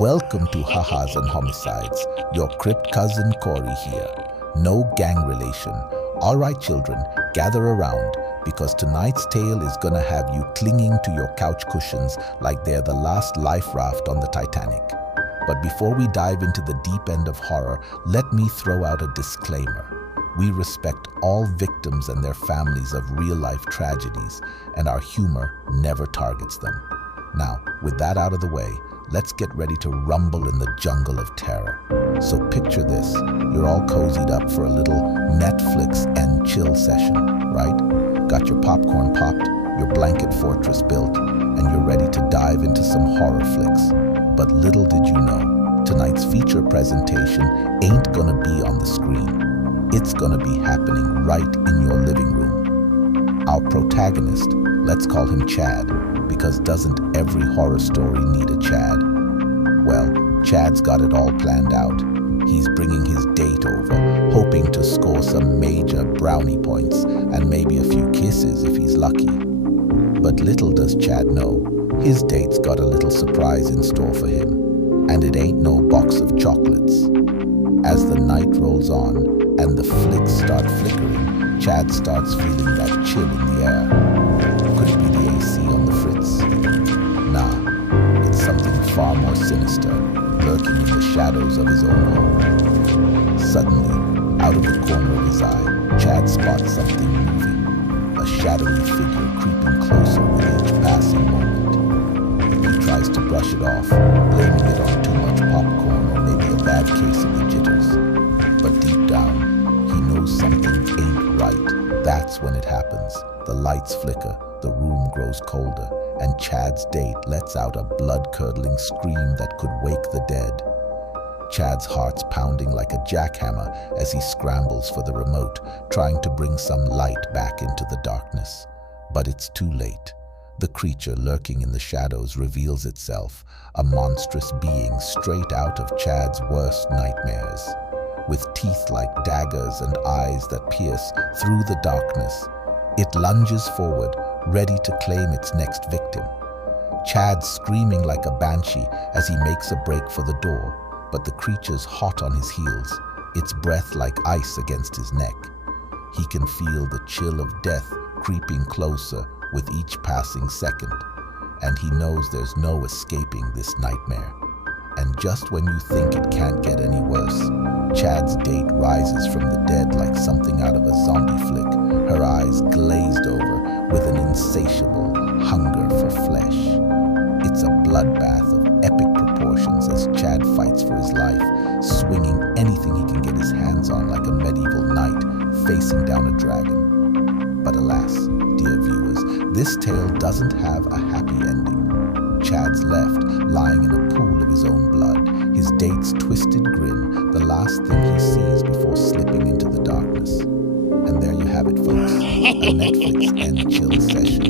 Welcome to Ha-Has and Homicides. Your Crypt Cousin Corey here. No gang relation. All right, children, gather around because tonight's tale is gonna have you clinging to your couch cushions like they're the last life raft on the Titanic. But before we dive into the deep end of horror, let me throw out a disclaimer. We respect all victims and their families of real-life tragedies, and our humor never targets them. Now, with that out of the way, let's get ready to rumble in the jungle of terror. So picture this, you're all cozied up for a little Netflix and chill session, right? Got your popcorn popped, your blanket fortress built, and you're ready to dive into some horror flicks. But little did you know, tonight's feature presentation ain't gonna be on the screen. It's gonna be happening right in your living room. Our protagonist, let's call him Chad, because doesn't every horror story need a Chad? Well, Chad's got it all planned out. He's bringing his date over, hoping to score some major brownie points and maybe a few kisses if he's lucky. But little does Chad know, his date's got a little surprise in store for him, and it ain't no box of chocolates. As the night rolls on and the flicks start flickering, Chad starts feeling that chill in the air. Could it be the AC on the fritz? Nah, it's something far more sinister, lurking in the shadows of his own home. Suddenly, out of the corner of his eye, Chad spots something moving, a shadowy figure creeping closer with each passing moment. He tries to brush it off, blaming it on too much popcorn or maybe a bad case of the jitters. But deep down, he knows something ain't right. That's when it happens. The lights flicker, the room grows colder, and Chad's date lets out a blood-curdling scream that could wake the dead. Chad's heart's pounding like a jackhammer as he scrambles for the remote, trying to bring some light back into the darkness. But it's too late. The creature lurking in the shadows reveals itself, a monstrous being straight out of Chad's worst nightmares. With teeth like daggers and eyes that pierce through the darkness, it lunges forward, ready to claim its next victim. Chad's screaming like a banshee as he makes a break for the door, but the creature's hot on his heels, its breath like ice against his neck. He can feel the chill of death creeping closer with each passing second, and he knows there's no escaping this nightmare. And just when you think it can't get any worse, Chad's date rises from the dead like something out of a zombie flick, her eyes glazed over with an insatiable hunger for flesh. It's a bloodbath of epic proportions as Chad fights for his life, swinging anything he can get his hands on like a medieval knight facing down a dragon. But alas, dear viewers, this tale doesn't have a happy ending. Chad's left, lying in a pool of his own blood, his date's twisted grin, the last thing he sees before slipping into the darkness. And there you have it, folks, a Netflix and chill session.